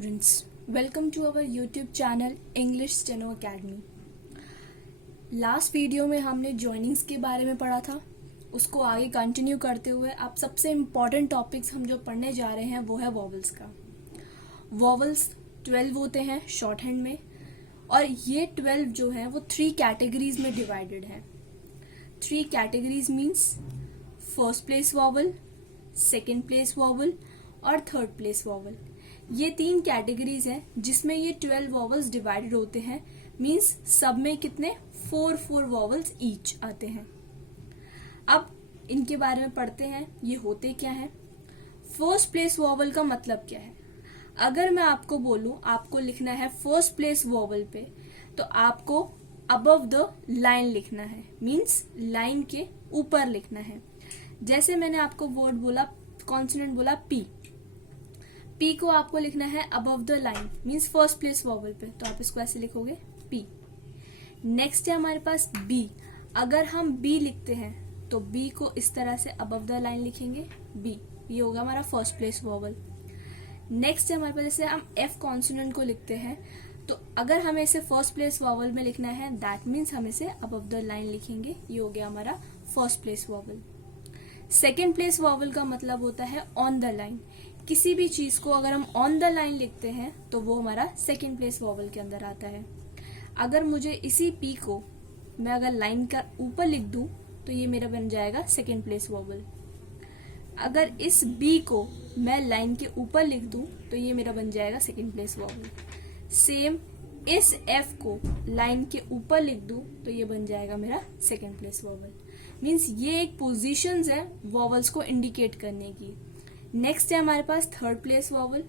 students, welcome to our YouTube channel English Steno Academy. Last video में हमने जॉइनिंग्स के बारे में पढ़ा था. उसको आगे कंटिन्यू करते हुए अब सबसे इम्पॉर्टेंट टॉपिक्स हम जो पढ़ने जा रहे हैं वो है वॉवल्स का. वॉवल्स 12 होते हैं शॉर्ट हैंड में, और ये 12 जो है वो 3 कैटेगरीज में डिवाइडेड है. 3 categories means first place vowel, second place vowel और थर्ड प्लेस वॉवल. ये 3 कैटेगरीज हैं जिसमें ये 12 वॉवल्स डिवाइडेड होते हैं. मीन्स सब में कितने 4 वॉवल्स ईच आते हैं. अब इनके बारे में पढ़ते हैं ये होते क्या है. फर्स्ट प्लेस वॉवल का मतलब क्या है. अगर मैं आपको बोलूं आपको लिखना है फर्स्ट प्लेस वॉवल पे, तो आपको अबव द लाइन लिखना है. मीन्स लाइन के ऊपर लिखना है. जैसे मैंने आपको वर्ड बोला, कॉन्सोनेंट बोला पी. पी को आपको लिखना है above the line, means first place vowel पे, तो आप इसको ऐसे लिखोगे पी. नेक्स्ट है हमारे पास बी. अगर हम बी लिखते हैं तो बी को इस तरह से अबव द लाइन लिखेंगे बी. ये होगा हमारा फर्स्ट प्लेस वॉवल. नेक्स्ट है हमारे पास जैसे हम एफ कॉन्सोनेंट को लिखते हैं, तो अगर हमें इसे फर्स्ट प्लेस वॉवल में लिखना है दैट मीन्स हम इसे अबव द लाइन लिखेंगे. ये हो गया हमारा first place vowel. Second place vowel का मतलब होता है ऑन द लाइन. किसी भी चीज को अगर हम ऑन द लाइन लिखते हैं तो वो हमारा सेकेंड प्लेस वॉवल के अंदर आता है. अगर मुझे इसी पी को मैं अगर लाइन का ऊपर लिख दूं तो ये मेरा बन जाएगा सेकेंड प्लेस वॉवल. अगर इस बी को मैं लाइन के ऊपर लिख दूं तो ये मेरा बन जाएगा सेकेंड प्लेस वॉवल. सेम इस एफ को लाइन के ऊपर लिख दूं तो ये बन जाएगा मेरा सेकेंड प्लेस वॉवल. मीन्स ये एक पोजीशंस है वॉवल्स को इंडिकेट करने की. नेक्स्ट है हमारे पास third place vowel.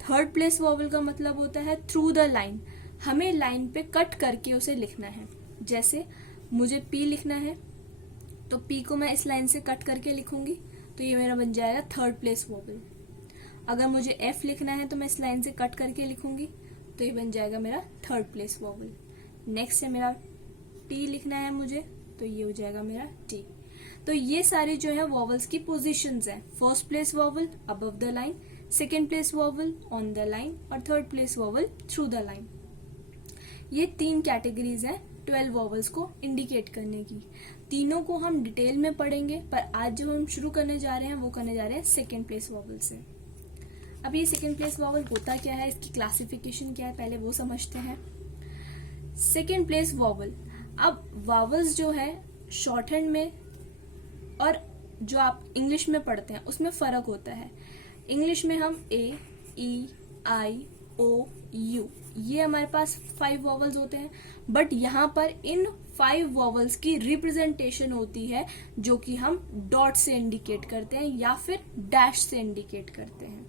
Third place vowel का मतलब होता है थ्रू द लाइन. हमें लाइन पे कट करके उसे लिखना है. जैसे मुझे पी लिखना है तो पी को मैं इस लाइन से कट करके लिखूंगी तो ये मेरा बन जाएगा थर्ड प्लेस वॉवल. अगर मुझे एफ लिखना है तो मैं इस लाइन से कट करके लिखूंगी तो ये बन जाएगा मेरा थर्ड प्लेस वॉवल. नेक्स्ट है मेरा टी लिखना है मुझे तो ये हो जाएगा मेरा टी. तो ये सारे जो है वॉवल्स की पोजीशंस हैं. First place vowel above the line, second place vowel on the line और third place vowel through the line. ये 3 कैटेगरीज हैं 12 वॉवल्स को इंडिकेट करने की. तीनों को हम डिटेल में पढ़ेंगे, पर आज जो हम शुरू करने जा रहे हैं वो करने जा रहे हैं सेकेंड प्लेस वॉवल से. अब ये सेकेंड प्लेस वॉवल होता क्या है, इसकी क्लासिफिकेशन क्या है, पहले वो समझते हैं. Second place vowel. अब वॉवल्स जो है शॉर्ट हैंड में और जो आप इंग्लिश में पढ़ते हैं उसमें फर्क होता है. इंग्लिश में हम ए, ई, आई, ओ, यू, ये हमारे पास 5 वॉवल्स होते हैं. बट यहाँ पर इन 5 वॉवल्स की रिप्रेजेंटेशन होती है जो कि हम डॉट से इंडिकेट करते हैं या फिर डैश से इंडिकेट करते हैं.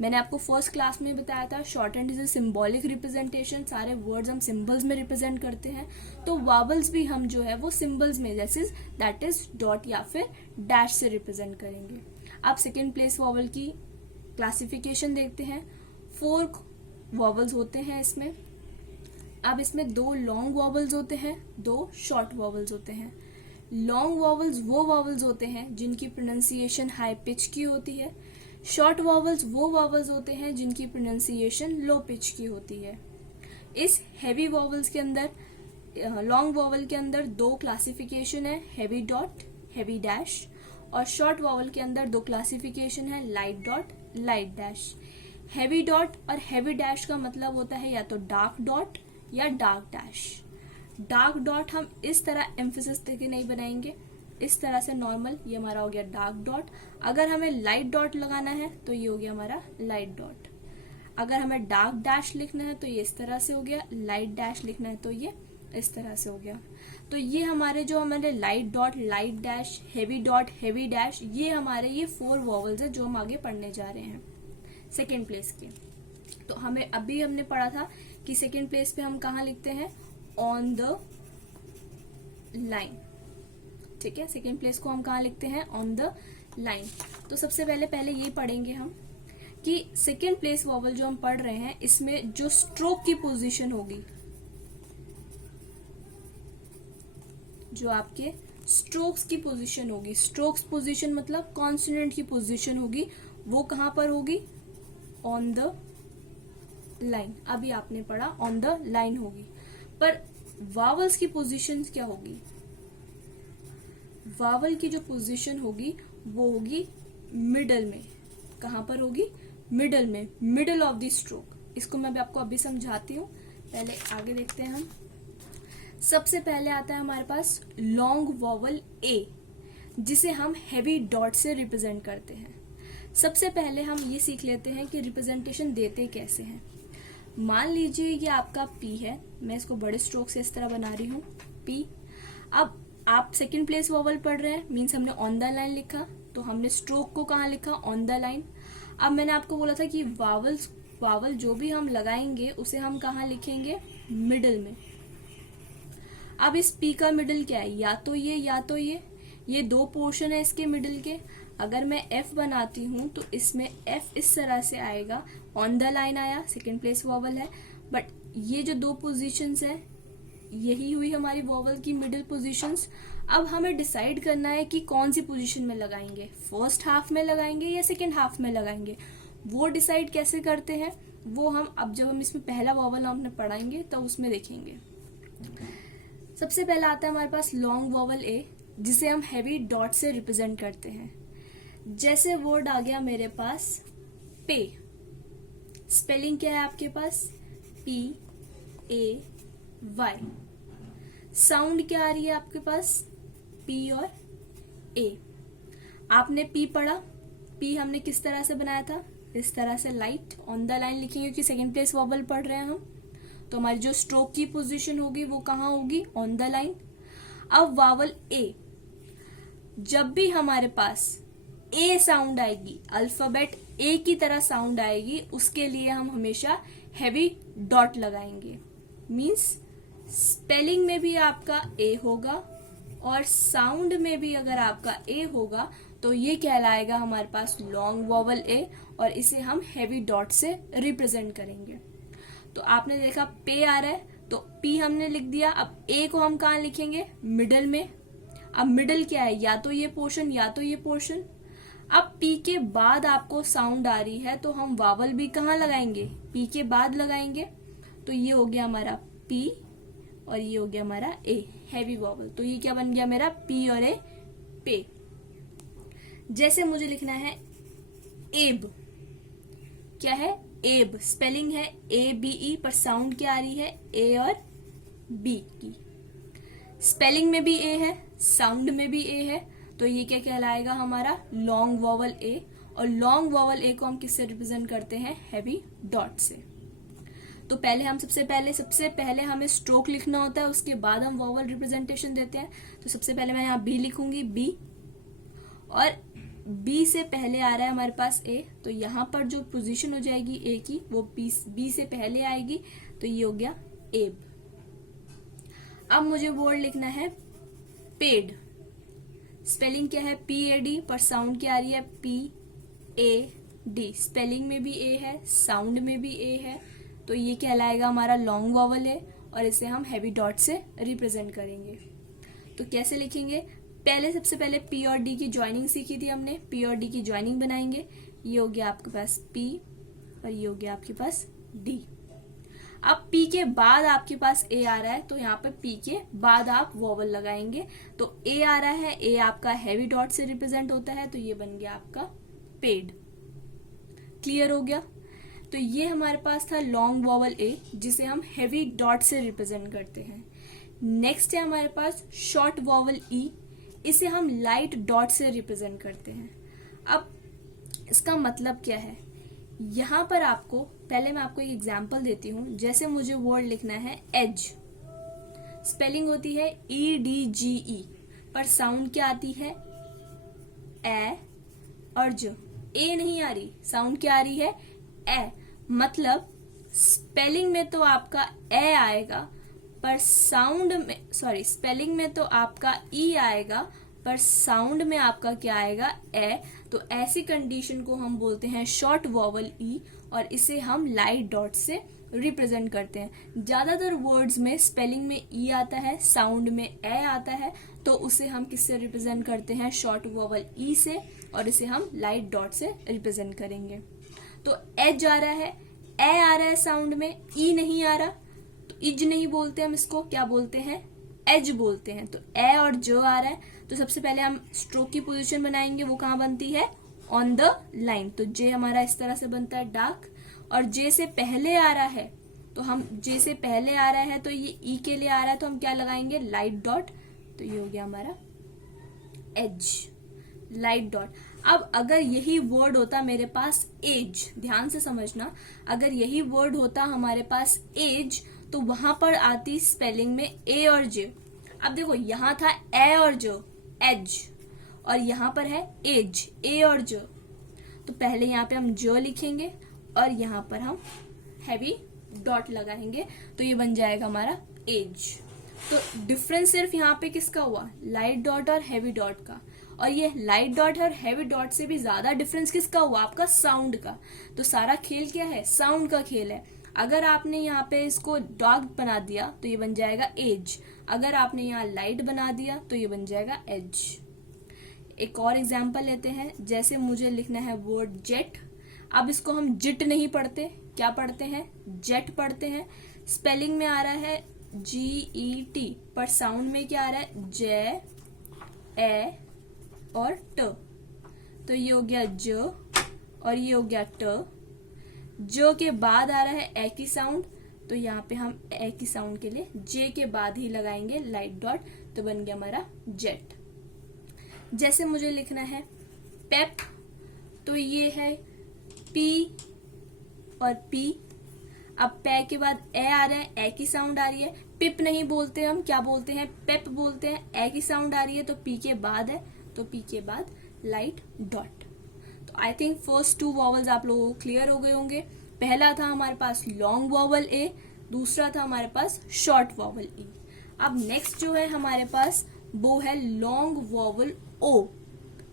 मैंने आपको फर्स्ट क्लास में बताया था short hand is a symbolic representation. सारे वर्ड्स हम सिंबल्स में रिप्रेजेंट करते हैं, तो वॉवल्स भी हम जो है वो सिंबल्स में, जैसे दैट इज डॉट या फिर डैश से रिप्रेजेंट करेंगे. अब सेकेंड प्लेस वॉवल की क्लासिफिकेशन देखते हैं. 4 वॉवल्स होते हैं इसमें. अब इसमें 2 लॉन्ग वॉवल्स होते हैं, 2 शॉर्ट वॉवल्स होते हैं. लॉन्ग वॉवल्स वो वॉवल्स होते हैं जिनकी प्रोनाउंसिएशन हाई पिच की होती है. शॉर्ट वॉवल्स वो वॉवल्स होते हैं जिनकी प्रोनाउंसिएशन लो पिच की होती है. इस हैवी वॉवल्स के अंदर, लॉन्ग वॉवल के अंदर 2 क्लासिफिकेशन है, हैवी डॉट, हैवी डैश. और शॉर्ट वॉवल के अंदर 2 क्लासिफिकेशन है, light dot, light dash. Heavy dot और हैवी डैश का मतलब होता है या तो डार्क डॉट या डार्क डैश. डार्क डॉट हम इस तरह एम्फेसिस देके नहीं बनाएंगे, इस तरह से नॉर्मल. ये हमारा हो गया डार्क डॉट. अगर हमें लाइट डॉट लगाना है तो ये हो गया हमारा लाइट डॉट. अगर हमें डार्क डैश लिखना है तो ये इस तरह से हो गया. लाइट डैश लिखना है तो ये इस तरह से हो गया. तो ये हमारे जो हमारे light dot, light dash, heavy dot, heavy dash, ये हमारे ये 4 वॉवल्स है जो हम आगे पढ़ने जा रहे हैं सेकेंड प्लेस के. तो हमें अभी हमने पढ़ा था कि सेकेंड प्लेस पे हम कहाँ लिखते हैं, ऑन द लाइन. ठीक है, सेकेंड प्लेस को हम कहाँ लिखते हैं, ऑन द लाइन. तो सबसे पहले ये पढ़ेंगे हम कि सेकेंड प्लेस वॉवल जो हम पढ़ रहे हैं इसमें जो स्ट्रोक की पोजीशन होगी, जो आपके स्ट्रोक्स की पोजीशन होगी, स्ट्रोक्स पोजीशन मतलब कॉन्सोनेंट की पोजीशन होगी, वो कहाँ पर होगी, ऑन द लाइन, अभी आपने पढ़ा ऑन द लाइन होगी, पर वावल्स की पोजीशन क्या होगी? वावल की जो पोजीशन होगी वो होगी मिडल में। कहां पर होगी? मिडल में, मिडल ऑफ द स्ट्रोक। इसको मैं आपको अभी समझाती हूँ, पहले आगे देखते हैं हम। सबसे पहले आता है हमारे पास लॉन्ग वॉवल ए, जिसे हम हैवी डॉट से रिप्रेजेंट करते हैं। सबसे पहले हम ये सीख लेते हैं कि रिप्रेजेंटेशन देते कैसे हैं। मान लीजिए ये आपका पी है, मैं इसको बड़े स्ट्रोक से इस तरह बना रही हूँ पी। अब आप सेकंड प्लेस वॉवल पढ़ रहे हैं, मीन्स हमने ऑन द लाइन लिखा, तो हमने स्ट्रोक को कहाँ लिखा? On the line. अब मैंने आपको बोला था कि वावल जो भी हम लगाएंगे उसे हम कहाँ लिखेंगे? मिडल में। अब इस पी का मिडल क्या है? या तो ये दो पोर्शन है इसके मिडल के। अगर मैं एफ बनाती हूँ तो इसमें एफ इस तरह से आएगा, ऑन द लाइन आया, सेकंड प्लेस वॉवल है, बट ये जो दो पोजीशंस है यही हुई हमारी वॉवल की मिडिल पोजीशंस। अब हमें डिसाइड करना है कि कौन सी पोजीशन में लगाएंगे, फर्स्ट हाफ में लगाएंगे या सेकंड हाफ में लगाएंगे। वो डिसाइड कैसे करते हैं वो हम अब जब हम इसमें पहला वॉवल हमने पढ़ाएंगे तो उसमें देखेंगे। सबसे पहला आता है हमारे पास लॉन्ग वॉवल ए, जिसे हम हैवी डॉट से रिप्रेजेंट करते हैं। जैसे वर्ड आ गया मेरे पास पे, स्पेलिंग क्या है आपके पास? P A Y. साउंड क्या आ रही है आपके पास? पी और ए। आपने पी पढ़ा, पी हमने किस तरह से बनाया था? इस तरह से लाइट ऑन द लाइन लिखेंगे क्योंकि सेकंड प्लेस वॉवल पढ़ रहे हैं हम, तो हमारी जो स्ट्रोक की पोजीशन होगी वो कहाँ होगी? On the line. अब वावल ए, जब भी हमारे पास ए साउंड आएगी, अल्फाबेट ए की तरह साउंड आएगी, उसके लिए हम हमेशा हैवी डॉट लगाएंगे। मींस स्पेलिंग में भी आपका ए होगा और साउंड में भी अगर आपका ए होगा तो ये कहलाएगा हमारे पास लॉन्ग वॉवल ए, और इसे हम हैवी डॉट से रिप्रेजेंट करेंगे। तो आपने देखा पे आ रहा है तो पी हमने लिख दिया। अब ए को हम कहाँ लिखेंगे? मिडल में। अब मिडल क्या है? या तो ये पोर्शन या तो ये पोर्शन। अब पी के बाद आपको साउंड आ रही है तो हम वावल भी कहाँ लगाएंगे? पी के बाद लगाएंगे। तो ये हो गया हमारा पी और ये हो गया हमारा ए, हैवी वॉवल। तो ये क्या बन गया मेरा? पी और ए, पे। जैसे मुझे लिखना है एब, क्या है? एब, स्पेलिंग है ए बी ई, पर साउंड क्या आ रही है? ए और बी की। स्पेलिंग में भी ए है, साउंड में भी ए है, तो ये क्या कहलाएगा? हमारा लॉन्ग वॉवल ए। और लॉन्ग वॉवल ए को हम किससे रिप्रेजेंट करते हैं? हैवी डॉट से। तो पहले हम सबसे पहले हमें स्ट्रोक लिखना होता है, उसके बाद हम वॉवल रिप्रेजेंटेशन देते हैं। तो सबसे पहले मैं यहाँ बी लिखूंगी, बी, और बी से पहले आ रहा है हमारे पास ए, तो यहाँ पर जो पोजीशन हो जाएगी ए की वो बी से पहले आएगी, तो ये हो गया एब। अब मुझे वर्ड लिखना है पेड। स्पेलिंग क्या है? पी ए डी, पर साउंड क्या आ रही है? P A D. स्पेलिंग में भी ए है, साउंड में भी ए है, तो ये कहलाएगा हमारा लॉन्ग वॉवल है, और इसे हम हैवी डॉट से रिप्रेजेंट करेंगे। तो कैसे लिखेंगे? सबसे पहले पी और डी की ज्वाइनिंग सीखी थी हमने, पी और डी की ज्वाइनिंग बनाएंगे। ये हो गया आपके पास पी और ये हो गया आपके पास डी। अब पी के बाद आपके पास ए आ रहा है, तो यहाँ पर पी के बाद आप वॉवल लगाएंगे। तो ए आ रहा है, ए आपका हैवी डॉट से रिप्रेजेंट होता है, तो ये बन गया आपका पेड। क्लियर हो गया? तो ये हमारे पास था लॉन्ग वॉवल ए, जिसे हम हैवी डॉट से रिप्रेजेंट करते हैं। नेक्स्ट है हमारे पास शॉर्ट वॉवल ई, इसे हम लाइट डॉट से रिप्रेजेंट करते हैं। अब इसका मतलब क्या है? यहाँ पर आपको पहले मैं आपको एक एग्जांपल देती हूँ। जैसे मुझे वर्ड लिखना है एज, स्पेलिंग होती है ई डी जी ई, पर साउंड क्या आती है? ए और ज। ए नहीं आ रही, साउंड क्या आ रही है? ए। मतलब स्पेलिंग में तो आपका ए आएगा, पर साउंड में स्पेलिंग में तो आपका ई आएगा, पर साउंड में आपका क्या आएगा? ए। तो ऐसी कंडीशन को हम बोलते हैं शॉर्ट वॉवल ई, और इसे हम लाइट डॉट से रिप्रेजेंट करते हैं। ज्यादातर वर्ड्स में स्पेलिंग में ई आता है, साउंड में ए आता है, तो उसे हम किससे रिप्रेजेंट करते हैं? शॉर्ट वॉवल ई से, और इसे हम लाइट डॉट से रिप्रेजेंट करेंगे। तो एज आ रहा है, ए आ रहा है साउंड में, ई नहीं आ रहा, तो इज नहीं बोलते हम इसको, क्या बोलते हैं, एज बोलते हैं। तो ए और जो आ रहा है, तो सबसे पहले हम स्ट्रोक की पोजीशन बनाएंगे, वो कहाँ बनती है, ऑन द लाइन। तो जे हमारा इस तरह से बनता है डार्क, और जे से पहले आ रहा है, तो हम जे से पहले आ रहा है तो ये ई के लिए आ रहा है, तो हम क्या लगाएंगे, लाइट डॉट। तो ये हो गया हमारा एज, लाइट डॉट। अब अगर यही वर्ड होता मेरे पास एज, ध्यान से समझना, अगर यही वर्ड होता हमारे पास एज, तो वहां पर आती स्पेलिंग में ए और जे। अब देखो यहां था ए और जो, एज, और यहां पर है एज, ए और जो। तो पहले यहाँ पे हम जो लिखेंगे और यहाँ पर हम हैवी डॉट लगाएंगे, तो ये बन जाएगा हमारा एज। तो डिफरेंस सिर्फ यहाँ पे किसका हुआ, लाइट डॉट और हैवी डॉट का। और ये लाइट डॉट और हैवी डॉट से भी ज्यादा डिफरेंस किसका हुआ, आपका साउंड का। तो सारा खेल क्या है, साउंड का खेल है। अगर आपने यहाँ पे इसको डॉग बना दिया तो ये बन जाएगा एज, अगर आपने यहाँ लाइट बना दिया तो ये बन जाएगा एज। एक और एग्जांपल लेते हैं, जैसे मुझे लिखना है वर्ड जेट। अब इसको हम जिट नहीं पढ़ते, क्या पढ़ते हैं, जेट पढ़ते हैं। स्पेलिंग में आ रहा है GET, पर साउंड में क्या आ रहा है, जे, ए और ट। तो ये हो गया ज और ये हो गया ट। जो के बाद आ रहा है ए की साउंड, तो यहाँ पे हम ए की साउंड के लिए जे के बाद ही लगाएंगे लाइट डॉट, तो बन गया हमारा जेट। जैसे मुझे लिखना है पेप, तो ये है पी और पी। अब पे के बाद ए आ रहा है, ए की साउंड आ रही है, पिप नहीं बोलते हम, क्या बोलते हैं, पेप बोलते हैं। ए की साउंड आ रही है तो पी के बाद है, तो पी के बाद लाइट डॉट। तो आई थिंक फर्स्ट 2 वॉवल्स आप लोगों को क्लियर हो गए होंगे। पहला था हमारे पास लॉन्ग वॉवल ए, दूसरा था हमारे पास शॉर्ट वॉवल ई। अब नेक्स्ट जो है हमारे पास वो है लॉन्ग वॉवल ओ,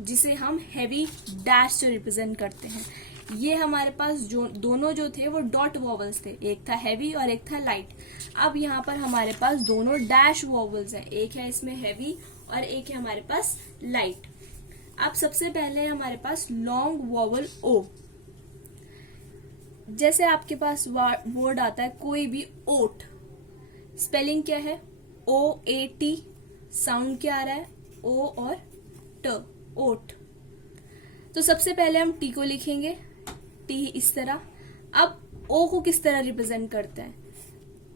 जिसे हम हैवी डैश से रिप्रेजेंट करते हैं। ये हमारे पास जो दोनों जो थे वो डॉट वॉवल्स थे, एक था हैवी और एक था लाइट। अब यहाँ पर हमारे पास दोनों डैश वॉवल्स हैं, एक है इसमें हैवी और एक है हमारे पास लाइट। अब सबसे पहले हमारे पास लॉन्ग वॉवल ओ। जैसे आपके पास वर्ड आता है कोई भी, ओट, स्पेलिंग क्या है, OAT, साउंड क्या आ रहा है, ओ और ट, ओट। तो सबसे पहले हम टी को लिखेंगे, टी इस तरह। अब ओ को किस तरह रिप्रेजेंट करते हैं,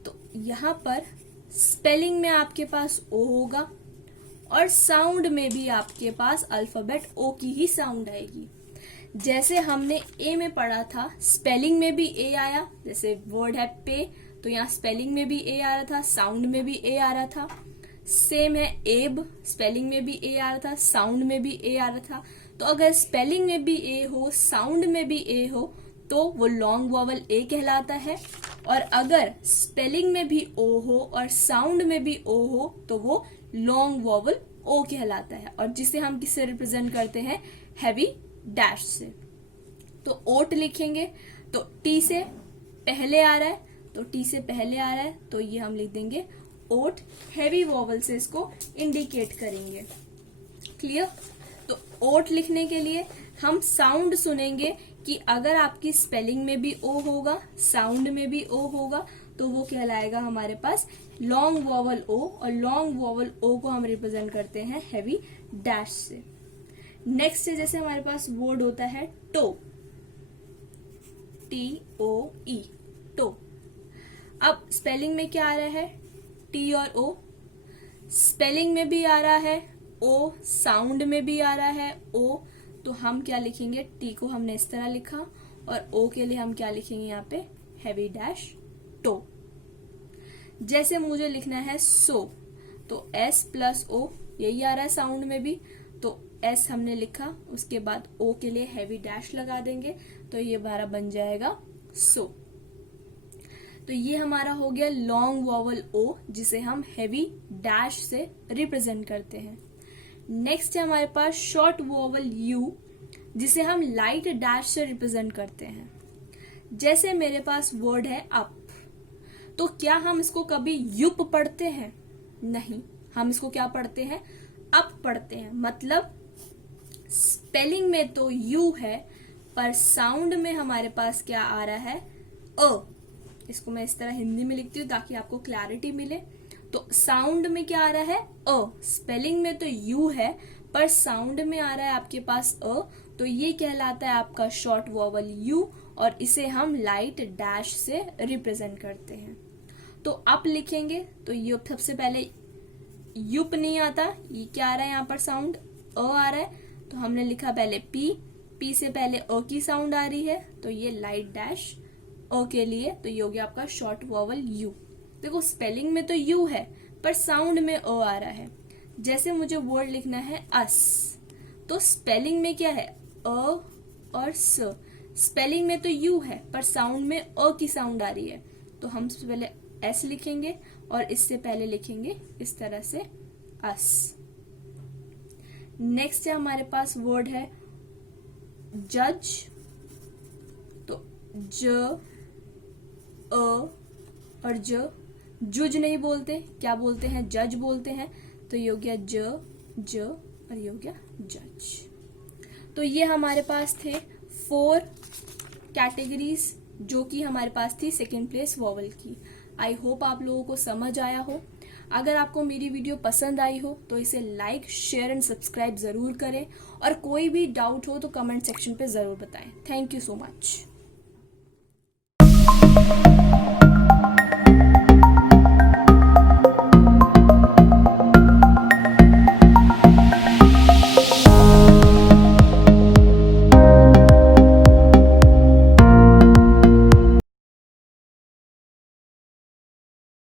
तो यहां पर स्पेलिंग में आपके पास ओ होगा और साउंड में भी आपके पास अल्फाबेट ओ की ही साउंड आएगी। जैसे हमने ए में पढ़ा था, स्पेलिंग में भी ए आया, जैसे वर्ड है पे, तो यहाँ स्पेलिंग में भी ए आ रहा था, साउंड में भी ए आ रहा था। सेम है एब, स्पेलिंग में भी ए आ रहा था, साउंड में भी ए आ रहा था। तो अगर स्पेलिंग में भी ए हो, साउंड में भी ए हो, तो वो लॉन्ग वॉवल ए कहलाता है। और अगर स्पेलिंग में भी ओ हो और साउंड में भी ओ हो, तो वो लॉन्ग वॉवल ओ कहलाता है, और जिसे हम किससे रिप्रेजेंट करते हैं, हैवी डैश से। तो ओट लिखेंगे, तो टी से पहले आ रहा है, तो टी से पहले आ रहा है, तो ये हम लिख देंगे ओट, हैवी वॉवल से इसको इंडिकेट करेंगे। क्लियर। तो ओट लिखने के लिए हम साउंड सुनेंगे कि अगर आपकी स्पेलिंग में भी ओ होगा, साउंड में भी ओ होगा, तो वो कहलाएगा हमारे पास लॉन्ग वॉवल ओ, और लॉन्ग वॉवल ओ को हम रिप्रेजेंट करते हैं हैवी डैश से। नेक्स्ट है, जैसे हमारे पास वर्ड होता है टो, TOE, टो। अब स्पेलिंग में क्या आ रहा है, टी और ओ, स्पेलिंग में भी आ रहा है ओ, साउंड में भी आ रहा है ओ, तो हम क्या लिखेंगे, टी को हमने इस तरह लिखा और ओ के लिए हम क्या लिखेंगे यहाँ पे, हैवी डैश टो। जैसे मुझे लिखना है सो, तो S प्लस ओ, यही आ रहा है साउंड में भी, तो S हमने लिखा, उसके बाद O के लिए हैवी डैश लगा देंगे, तो ये हमारा बन जाएगा सो। तो ये हमारा हो गया लॉन्ग वॉवल O, जिसे हम हैवी डैश से रिप्रेजेंट करते हैं। नेक्स्ट है हमारे पास शॉर्ट वॉवल U, जिसे हम लाइट डैश से रिप्रेजेंट करते हैं। जैसे मेरे पास वर्ड है अप, तो क्या हम इसको कभी युप पढ़ते हैं, नहीं, हम इसको क्या पढ़ते हैं, अप पढ़ते हैं। मतलब स्पेलिंग में तो यू है, पर साउंड में हमारे पास क्या आ रहा है, अ, इसको मैं इस तरह हिंदी में लिखती हूँ ताकि आपको क्लैरिटी मिले। तो साउंड में क्या आ रहा है? अ। स्पेलिंग में तो यू है, पर साउंड में आ रहा है आपके पास अ, तो ये कहलाता है आपका शॉर्ट वॉवल यू, और इसे हम लाइट डैश से रिप्रेजेंट करते हैं। तो अप लिखेंगे तो ये सबसे पहले युप नहीं आता, ये क्या आ रहा है यहाँ पर साउंड? अ आ रहा है, तो हमने लिखा पहले पी, पी से पहले अ की साउंड आ रही है, तो ये लाइट डैश अ के लिए, तो ये हो गया आपका शॉर्ट वॉवल यू। देखो स्पेलिंग में तो यू है, पर साउंड में अ आ रहा है। जैसे मुझे वर्ड लिखना है अस, तो स्पेलिंग में क्या है? अ और स। स्पेलिंग में तो यू है, पर साउंड में अ की साउंड आ रही है, तो हम सबसे पहले एस लिखेंगे और इससे पहले लिखेंगे इस तरह से अस। नेक्स्ट है हमारे पास वर्ड है जज, तो ज अ और जुज नहीं बोलते, क्या बोलते हैं? जज बोलते हैं, तो ये हो गया ज और ये हो गया जज। तो ये हमारे पास थे 4 कैटेगरीज जो कि हमारे पास थी सेकेंड प्लेस वॉवल की। आई होप आप लोगों को समझ आया हो। अगर आपको मेरी वीडियो पसंद आई हो तो इसे लाइक, शेयर एंड सब्सक्राइब जरूर करें, और कोई भी डाउट हो तो कमेंट सेक्शन पे जरूर बताएं। Thank you so much.